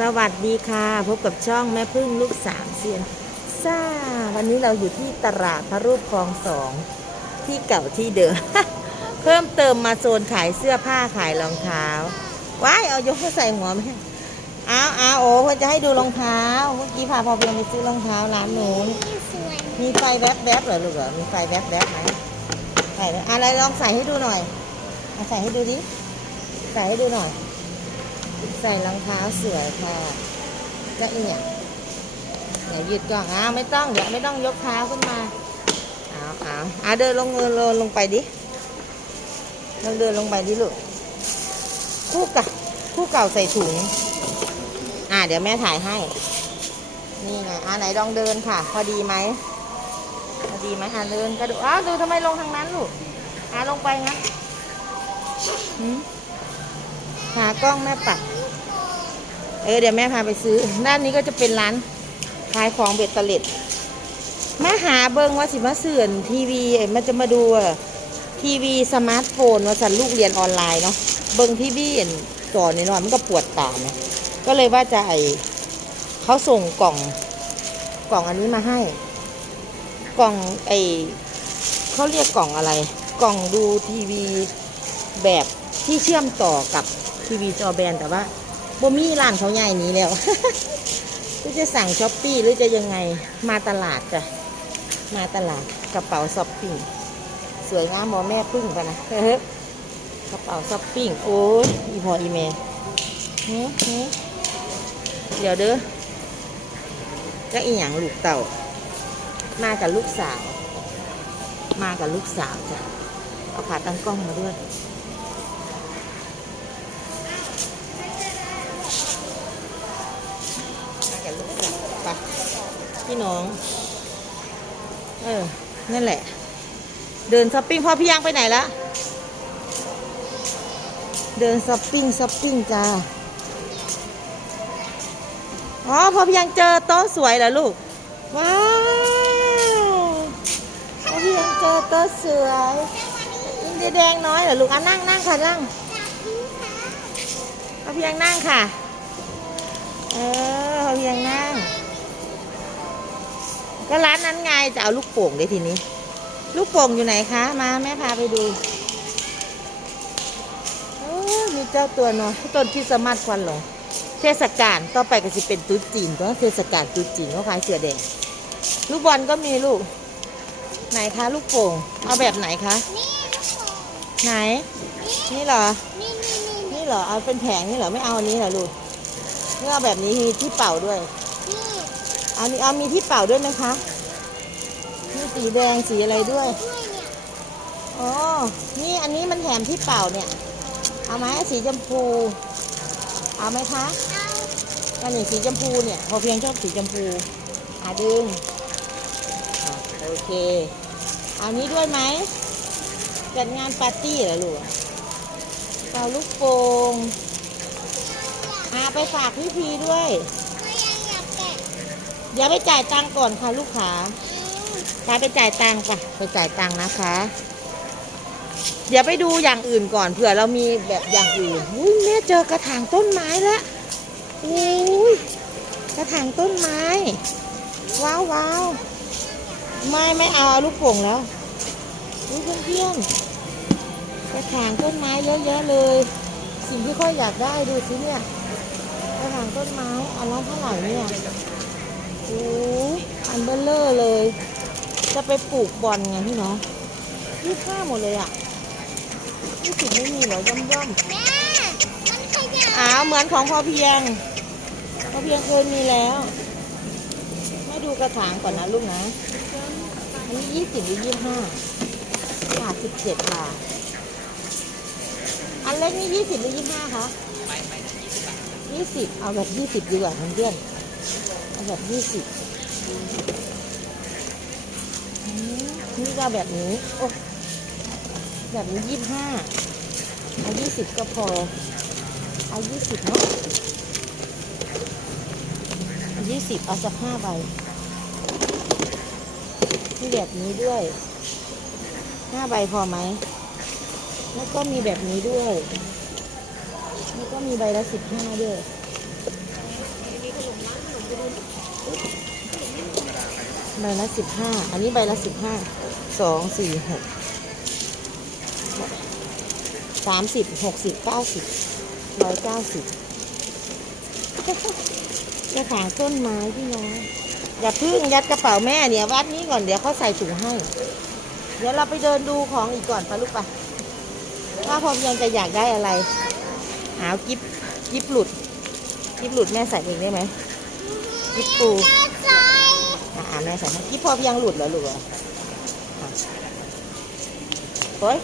สวัสดีค่ะ พบกับช่องแม่พึ่งลูกสามเซียนซ่า วันนี้เราอยู่ที่ตลาดพระรูปคลองสองที่เก่าที่เดิม เพิ่มเติมมาโซนขายเสื้อผ้าขายรองเท้า ว้าย เอายกเข้าใส่หัวไหมเอาเอาโอ้เพื่อจะให้ดูรองเท้า เมื่อกี้พาพอเพียงไปซื้อรองเท้าร้านนู้นมีไฟแวบแวบๆเหรอลูกเหรอมีไฟแวบแวบๆไหมใส่อะไรลองใส่ให้ดูหน่อยใส่ให้ดูดิใส่ให้ดูหน่อย ส่รองเท้าสวยค่ะแล้วอีเนี่ยเดี๋ยวหยุดก่อนอ้าวไม่ต้องเดี๋ยวไม่ต้องยกเท้าขึ้นมาเอาเอาเอาเดินลงเงินลงลงไปดิลองเดินลงไปดิลูกคู่ก่าคู่เก่าใส่ถุงอ่าเดี๋ยวแม่ถ่ายให้ นี่ไงอ่าไหนลองเดินค่ะ พอดีไหมพอดีไหมอ่าเดินกระโดดอ้าวดูทำไมลงทางนั้นลูกอ่าลงไปงั้นหืมหากล้องแม่ปัด เออเดี๋ยวแม่พาไปซื้อ ด้านนี้ก็จะเป็นร้านขายของเบ็ดเตล็ดม่หาเบิ้งว่าสิมาเสื่อนทีวีเอ้ยมันจะมาดูอะทีวีสมาร์ทโฟนว่าสันลูกเรียนออนไลน์เนาะเบิ้งทีวีเห็นจอนี่เนาะมันก็ปวดตาเนี่ยก็เลยว่าจะไอเขาส่งกล่องกล่องอันนี้มาให้ กล่องไอเขาเรียกกล่องอะไร กล่องดูทีวีแบบที่เชื่อมต่อกับทีวีจอแบนแต่ว่า บ่มีร้านเขาใหญ่นี้แล้วหรือจะสั่งช้อปปี้หรือจะยังไงมาตลาดจ้ะมาตลาดกระเป๋าช้อปปิ้งสวยงามบอแม่พึ่งปะนะกระเป๋าช้อปปิ้งโอ้ยอีพออีเมหือหือเดี๋ยวเด้อจะอีหยังลูกเต่า มากับลูกสาว มากับลูกสาวจ้ะเอาขาตั้งกล้องมาด้วย พี่น้อง เออ นั่นแหละ เดินช้อปปิ้งพ่อพี่ยังไปไหนละ เดินช้อปปิ้งช้อปปิ้งจ้า อ๋อพ่อพี่ยังเจอโต๊ะสวยเหรอลูก ว้าวพ่อพี่ยังเจอโต๊ะสวยอินเดียแดงน้อยเหรอลูกอะนั่งนั่งค่ะนั่งพ่อพี่ยังนั่งค่ะ เออพ่อพี่ยังนั่ง ก็ร้านนั้นไงจะเอาลูกโป่งเลยทีนี้ ลูกโป่งอยู่ไหนคะ มาแม่พาไปดูโอ้มีเจ้าตัวน้อยต้นคริดสต์มาสควันหลงเทศกาลต่อไปก็จะเป็นตุ๊ดจีนก็เทศกาลตุ๊ดจีนเขาขายเสือแดงลูกบอลก็มีลูก ไหนคะ ลูกโป่งเอาแบบไหนคะนี่ลูกโป่งไหน นี่เหรอนี่นี่นี่นี่เหรอเอาเป็นแผงนี่เหรอไม่เอาอันนี้เหรอลูกนี่เอาแบบนี้มีที่เป่าด้วยนี่เอานี่เอามีที่เป่าด้วยไหมคะมีสีแดงสีอะไรด้วยอ๋อนี่อันนี้มันแถมที่เป่าเนี่ย เอาไหมสีชมพู เอาไหมคะอาอันนี้สีชมพูเนี่ยพอเพียงชอบสีชมพูอะดึงอโอเค เอานี้ด้วยไหมจัดงานปาร์ตี้เหรอลูกเป่าลูกโป่งอะไปฝากพี่พีด้วย เดี๋ยวไปจ่ายตังก่อนค่ะลูกค้าเอาไปไปจ่ายตังค์ค่ะไปจ่ายตังค์นะคะ เดี๋ยวไปดูอย่างอื่นก่อนเผื่อเรามีแบบอย่างอื่นอุ้ยแม่เจอกระถางต้นไม้แล้วอุ้ยกระถางต้นไม้ ว้าวว้าวไม่ไม่เอาเอาลูกโป่งแล้วอุ้ยเพื่อนเพื่อนกระถางต้นไม้เยอะๆเลย สิ่งที่ค่อยอยากได้ดูสิเนี่ยกระถางต้นไม้อันละเท่าไหร่เนี่ย โอ้ยอันเบลเลอร์เลย จะไปปลูกบอลไงพี่น้องยี่ห้าหมดเลยอะยี่สิบไม่มีเหรอย่อมย่อมแม่มันขยับๆอ้าวเหมือนของพอเพียง พอเพียงเคยมีแล้วไม่ดูกระถางก่อนนะลูกนะ อันนี้ยี่สิบหรือยี่ห้าบาทสิบเจ็ดบาท อันเล็กนี่ยี่สิบหรือยี่ห้าคะยี่สิบเอาแบบยี่สิบดีกว่าเพื่อนๆ เอาแบบยี่สิบนี่ก็แบบนี้ โอ้แบบนี้ยี่ห้าเอายี่สิบก็พอ เอายี่สิบเนาะยี่สิบเอาสักห้าใบมีแบบนี้ด้วยห้าใบพอไหม แล้วก็มีแบบนี้ด้วย แล้วก็มีใบละสิบห้าด้วย บละสิบห้าอันนี้ใบละสิบห้าสองสี่หกสามสิบหกสิบเก้าสิบร้อยเก้าสิบกระถางต้นไม้พี่น้องอย่าพึ่งยัดกระเป๋าแม่เนี่ยวัดนี้ก่อนเดี๋ยวเขาใส่ถุงให้ เดี๋ยวเราไปเดินดูของอีกก่อนไปะลูกไปะว่าพอมยังจะอยากได้อะไรหากิบกิบหลุด กิบหลุดแม่ใส่เองได้ไหมกิบปูาแม่ใส่ให้กิบพอเพียงหลุดเหรอลูกเหรอโอ้ย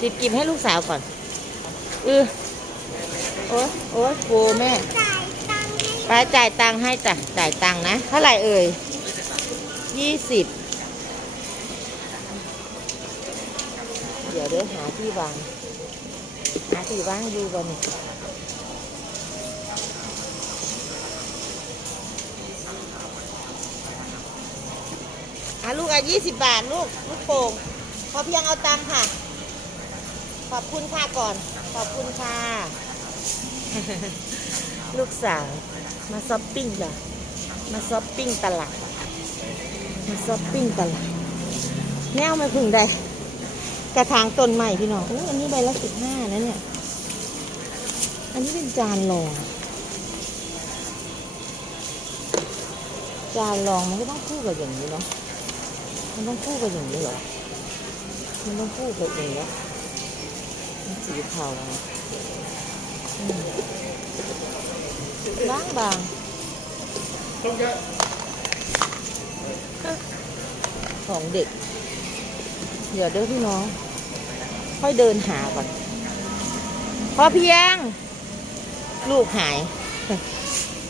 ติดกิบให้ลูกสาวก่อนเออโอ้ยโอ้ยโบแม่จ่ายตังค์ให้ไปจ่ายตังค์ให้จ้ะจ่ายตังค์นะเท่าไหร่เอ่ยยี่สิบเดี๋ยวเดี๋ยวหาที่วางหาที่วางอยู่ก่อน อะลูกอะยี่สิบบาทลูกลูกโป่งพอเพียงเอาตังค่ะ ขอบคุณค่ะก่อน ขอบคุณค่ะ ลูกสาวมาช้อปปิ้งจ้ะมาช้อปปิ้งตลาดมาช้อปปิ้งตลาดแนวมาพึ่งได้กระถางต้นใหม่พี่น้องอู้อันนี้ใบละสิบห้านะเนี่ย อันนี้เป็นจานรอง จานรองมันก็ต้องคู่กับอย่างนี้เนาะ มันต้องคู่กับอย่างนี้เหรอ มันต้องคู่กับอย่างนี้ยมันสีเทาอะอืมบางบางของเด็ก เดี๋ยวเด้อพี่น้อง ค่อยเดินหาก่อน พอเพียง ลูกหาย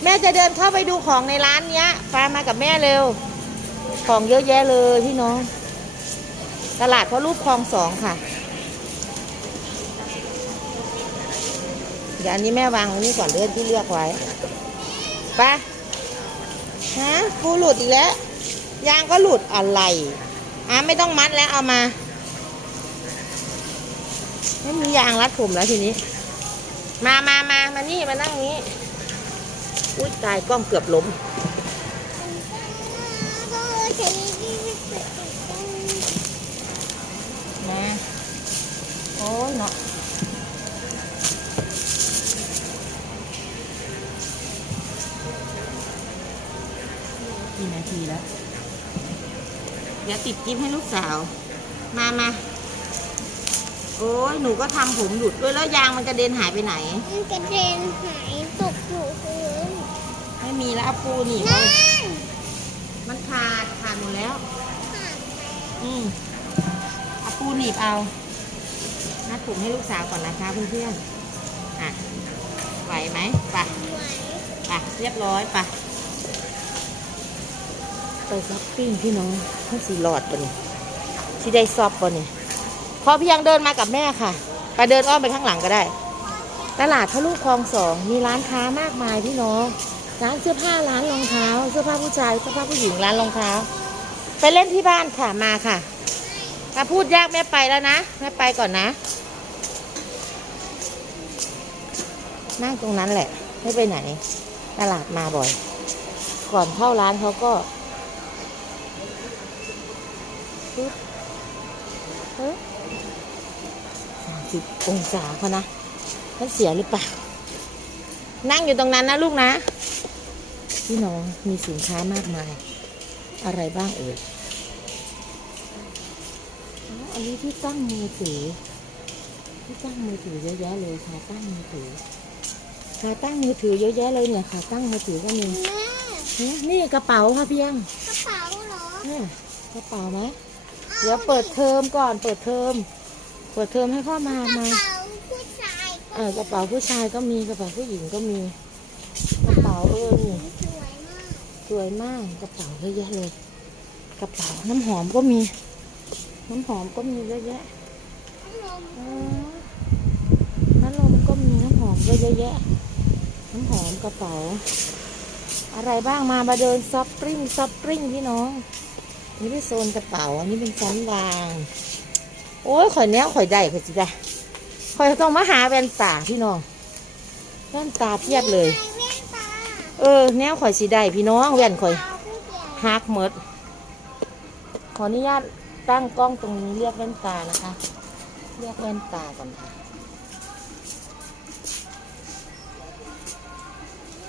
แม่จะเดินเข้าไปดูของในร้านเนี้ย พามากับแม่เร็ว ของเยอะแยะเลยพี่น้อง ตลาดพระรูปคลองสองค่ะ เดี๋ยวอันนี้แม่วางนี่ก่อนเลื่อนที่เลือกไว้ไปฮะกูหลุดอีกแล้ว ยางก็หลุดอะไรอะไม่ต้องมัดแล้วเอามา ไม่มียางรัดผมแล้วทีนี้ มามามามานี่มานั่งนี้ อุ้ยตายกล้องเกือบล้ม อ้ยเนาะกี่นาทีแล้ว เดี๋ยวติดกิ๊บให้ลูกสาว มามาโอ้ยหนูก็ทำผมหลุดด้วยแล้วยางมันกระเด็นหายไปไหน มันกระเด็นหายตกอยู่พื้นไม่มีแล้วเอาปูหนีบนั่ไว้นมันขาดขาดหมดแล้ว ขาดไปอืมเอาปูหนีบเอา นัดผมให้ลูกสาวก่อนนะคะเพื่อนๆอะไหวไหมไปไหวไปเรียบร้อยไปไปช้อปปิ้งพี่น้องทั้งสี่หลอดปะเนี่ยที่ได้ซอบปะเนี่ยพอเพียงเดินมากับแม่ค่ะ ไปเดินอ้อมไปข้างหลังก็ได้ ตลาดทะลุคลองสองมีร้านค้ามากมายพี่น้องร้านเสื้อผ้าร้านรองเท้า เสื้อผ้าผู้ชายเสื้อผ้าผู้หญิงร้านรองเท้า ไปเล่นที่บ้านค่ะมาค่ะถ้าพูดยากแม่ไปแล้วนะแม่ไปก่อนนะ นั่งตรงนั้นแหละ ไม่ไปไหน ตลาดมาบ่อย ก่อนเข้าร้านเขาก็ปึ๊บปึ๊บสามสิบองศาเขานะมันเสียหรือเปล่า นั่งอยู่ตรงนั้นนะลูกนะ พี่น้องมีสินค้ามากมาย อะไรบ้างเอ่ยอ๋ออันนี้ที่ตั้งมือถือที่ตั้งมือถือเยอะแยะเลยค่ะตั้งมือถือ ขาตั้งมือถือเยอะแยะเลยเนี่ยขาตั้งมือถือก็มีแม่เนี่ยนี่กระเป๋าค่ะเพียงกระเป๋าเหรอเนี่ยกระเป๋าไหมเดี๋ยวเปิดเทอมก่อนเปิดเทอม เปิดเทอมให้พ่อมากระมาเป๋าผู้ชายเออกระเป๋าผู้ชายก็มีกระเป๋าผู้หญิงก็มี กระเป๋าเออนี่สวยมากสวยมากกระเป๋าเยอะแยะเลย กระเป๋าน้ำหอมก็มี น้ำหอมก็มีเยอะแยะพัดลมอ๋อน้ำลมก็มีน้ำหอมก็เยอะแยะ น้ำหอมกระเป๋า อะไรบ้างมามาเดินซอปปริ้งซอปปริ้งพี่น้องนี่เป็นโซนกระเป๋า อันนี้เป็นชั้นวาง โอ้ยข่อยแนวข่อยได้ข่อยจิได้ข่อยต้องมาหาแว่นตาพี่น้องแว่นตาเพียบเลย เออ แนวข่อยสีได้พี่น้องแว่นข่อยขาวผู้ใหญ่ฮักหมดขออนุญาตตั้งกล้องตรงนี้เรียกแว่นตานะคะ เรียกแว่นตาก่อนค่ะ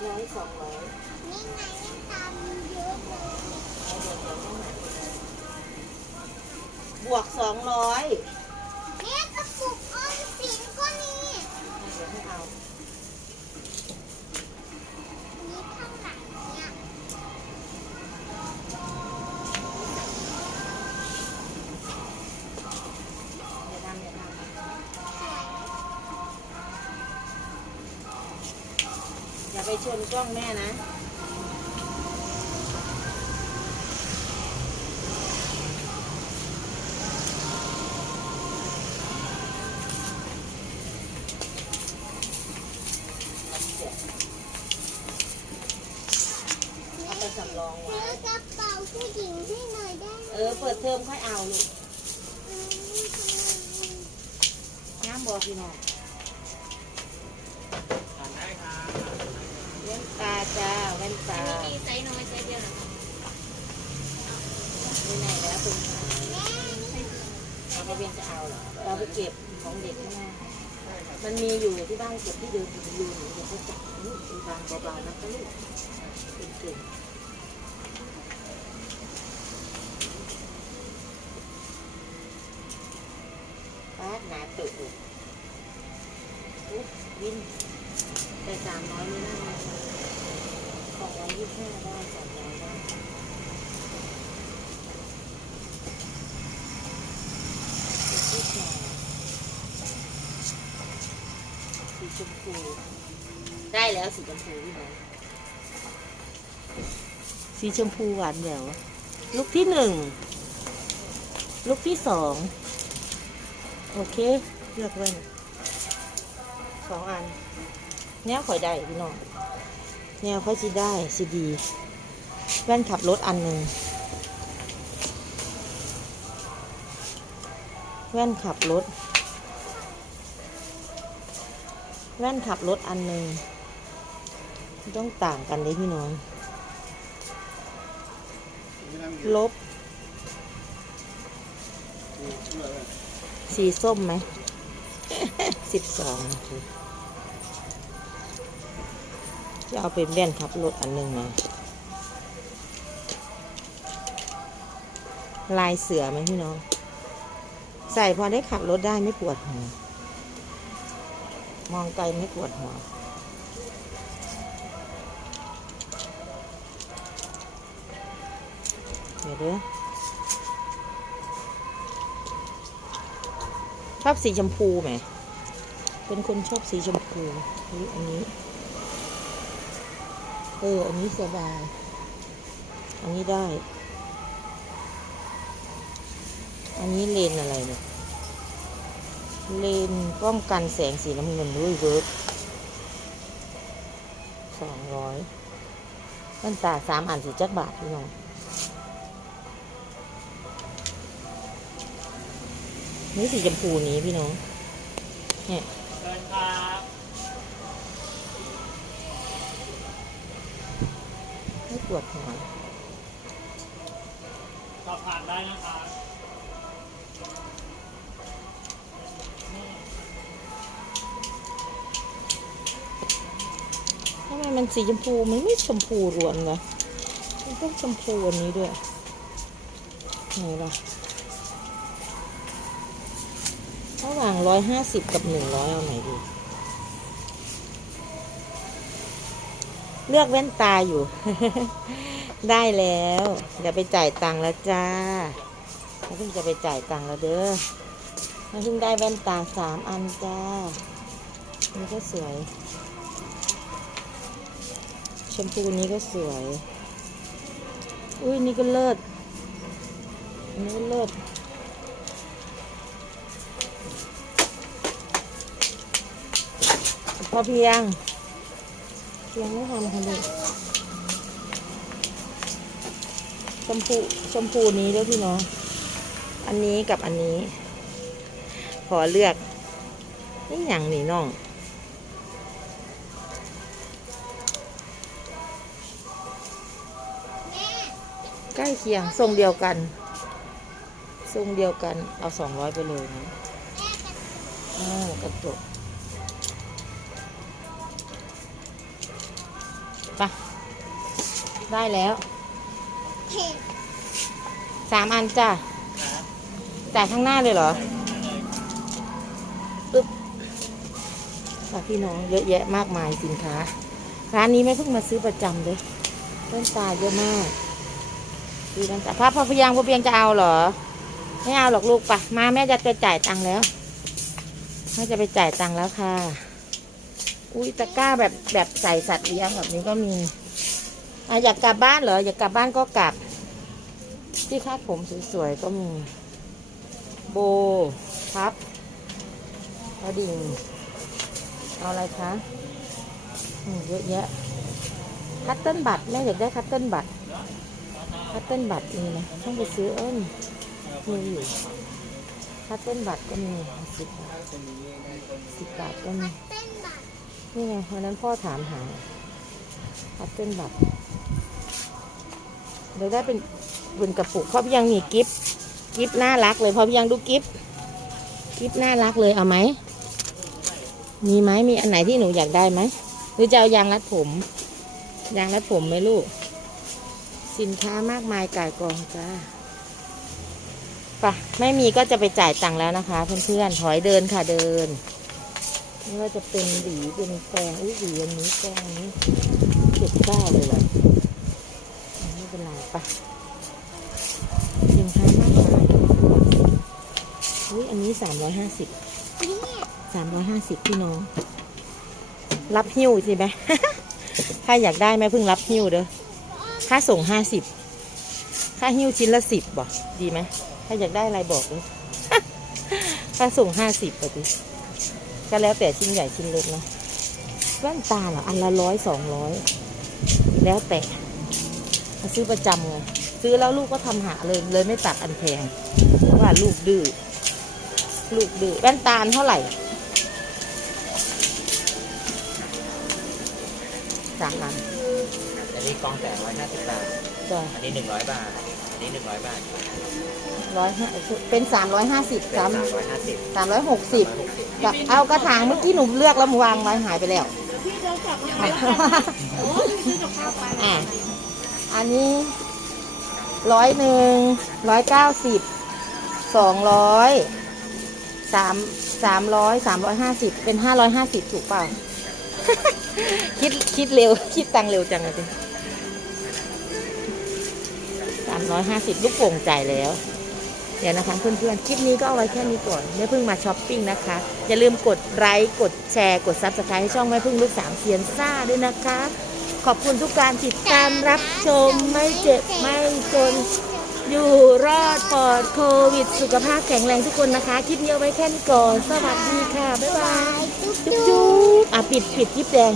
ร้อยสองร้อยนี่ไงยังตามเยอะเลยบวกสองร้อย ชนกล้องแม่นะเอาไปสำรองไว้ ซื้อกระเป๋าผู้หญิงให้หน่อยได้ไหมเออ เปิดเทอมค่อยเอาลูกน้ำบอกพี่น้อง เอาไปเรียนจะเอาเหรอเราไปเก็บของเด็กข้างหน้ามันมีอยู่ที่บ้านเก็บที่เดิมอยู่เดี๋ยวเขาจับลูกเป็นบางเบาๆนะก็ลูกเป็นเก่งป้าหนาตุกอุ๊ยวินแต่สามร้อยไม่ได้นะสองร้อยยี่สิบห้าได้สามร้อยได้ สี ชมพู ได้แล้วสีชมพูพี่น้องสีชมพูหวานแหววลูกที่หนึ่ง ลูกที่สอง โอเค เลือกแว่นสองอัน แนวข่อยได้พี่น้อง แนวค่อยสิได้สิดี แว่นขับรถอันหนึ่ง แว่นขับรถ แว่นขับรถอันหนึ่งต้องต่างกันเลยพี่น้อง ลบ สีส้มไหม สิบสองจะเอาเป็นแว่นขับรถอันหนึ่งนะลายเสือไหมพี่น้อง ใส่พอได้ขับรถได้ไม่ปวดหัว มองไกลไม่ปวดหัวเดี๋ยวด้อชอบสีชมพูไหม เป็นคนชอบสีชมพูอันนี้ เออ อันนี้สบาย อันนี้ได้ อันนี้เลนอะไรเนี่ย เลนป้องกันแสงสีน้ำเงินด้วยเวิร์กสองร้อยแว่นตาสามอันสีจักบาทพี่น้องนี่สีชมพูนี้พี่น้อง เนี่ยเชิญครับไม่ปวดหัวสอบผ่านได้นะครับ มันสีชมพูมันไม่ชมพูรวนเลยมันต้องชมพูอันนี้ด้วยไหนล่ะระหว่างร้อยห้าสิบกับหนึ่งร้อยเอาไหนดีเลือกแว่นตาอยู่ ได้แล้วเดี๋ยวไปจ่ายตังค์แล้วจ้าเราพิ่งจะไปจ่ายตังค์แล้วเด้อเราพิ่งได้แว่นตาสามอันจ้านี่ก็สวย ชมพูนี้ก็สวย อุ้ยนี่ก็เลิศอันนี้เลิศพอเพียง เพียงไม่ทำค่ะลูกชมพูชมพูนี้ด้วยพี่น้อง อันนี้กับอันนี้ ขอเลือกนี่อย่างนี่น้อง ใกล้เคียงทรงเดียวกัน ทรงเดียวกันเอาสองร้อยไปเลยนะอ่ากระจกไปะได้แล้วสามอันจ้ะจ่ายข้างหน้าเลยเหรอปึ๊บค่ะพี่น้องเยอะแยะมากมายสินค้า ร้านนี้ไม่เพิ่งมาซื้อประจำเลยต้นตาเยอะมาก ดูต้นตาพระพอพียงพ่อเพียงจะเอาเหรอ ไม่เอาหรอกลูกปะมาแม่จะไปจ่ายตังค์แล้วแม่จะไปจ่ายตังค์แล้วค่ะ อุ้ยตะกร้าแบบแบบใส่สัตว์เลี้ยงแบบนี้ก็มีอะอยากกลับบ้านเหรออยากกลับบ้านก็กลับ ที่คาดผมสวยๆก็มี โบครับกระดิ่งเอาอะไรคะอืมเยอะแยะคัตเติ้ลบัตรแม่อยากได้คัตเติ้ลบัตร คัตเติ้ลบัตรมีนะต้องไปซื้อเอิ้นมีอยู่คัตเติ้ลบัตรก็มีสิบบาทสิบบาทก็มีนี่ไงวันนั้นพ่อถามหาคัตเติ้ลบัตรเดี๋ยวได้เป็นเป็นกระปุกพราะพี่ยังมีกิฟต์กิฟต์น่ารักเลยเพอพี่ยังดูกิฟต์กิฟต์น่ารักเลยเอาไหมมีไหมมีอันไหนที่หนูอยากได้ไหมหรือจะเอายางรัดผม ยางรัดผมไหมลูก สินค้ามากมายก่ายกองจ้าปะไม่มีก็จะไปจ่ายตังค์แล้วนะคะ เพื่อนๆถอยเดินค่ะเดินไม่ว่าจะเป็นหวีเป็นแปรงอุ้ยหวีอันนี้แปรงนี้เจ็ดเก้าเลยเหรอไม่เป็นไรปะสินค้ามากมายอุ้ยอันนี้สามร้อยห้าสิบสามร้อยห้าสิบพี่น้อง รับหิ้วใช่ไหม ถ้าอยากได้แม่เพิ่งรับหิ้วเด้อ ค่าส่งห้าสิบค่าหิ้วชิ้นละสิบบ่ดีไหมถ้าอยากได้อะไรบอกเลยค่าส่งห้าสิบปฏิก็แล้วแต่ชิ้นใหญ่ชิ้นเล็กนะแว่นตาเหรออันละร้อยสองร้อยแล้วแต่ซื้อประจำไงซื้อแล้วลูกก็ทำหาเลยเลยไม่ตัดอันแพงเพราะว่าลูกดื้อลูกดื้อแว่นตาเท่าไหร่สามอันอัน นี้กล้องแต่ร้อยห้าสิบบาท จ้ะอันนี้หนึ่งร้อยบาท อันนี้หนึ่งร้อยบาทร้อยห้าเป็นสามร้อยห้าสิบเป็นสามสามร้อยห้าสิบสามร้อยหกสิบร้อยหกสิบกับเอากระถางเมื่อกี้หนูเลือกแล้ววางไว้หายไปแล้วอะ อันนี้ร้อยหนึ่งร้อยเก้าสิบสองร้อยสามสามร้อยสามร้อยห้าสิบเป็นห้าร้อยห้าสิบถูกเปล่า คิดคิดเร็ว คิดตังค์เร็วจังเลย สามร้อยห้าสิบลูกโป่งจ่ายแล้ว เดี๋ยวนะคะเพื่อนๆ คลิปนี้ก็เอาไว้แค่นี้ก่อนแม่พึ่งมาช้อปปิ้งนะคะ อย่าลืมกดไลค์กดแชร์ กดซับสไครต์ให้ช่องแม่พึ่งลูกสามเซียนซ่าด้วยนะคะ ขอบคุณทุกการติดตามรับชมไม่เจ็บไม่จนอยู่รอดปลอดโควิด สุขภาพแข็งแรงทุกคนนะคะ คลิปนี้เอาไว้แค่นี้ก่อน สวัสดีค่ะ บ๊ายบาย จุ๊บจุ๊บอะ ปิดปิดคลิปแดง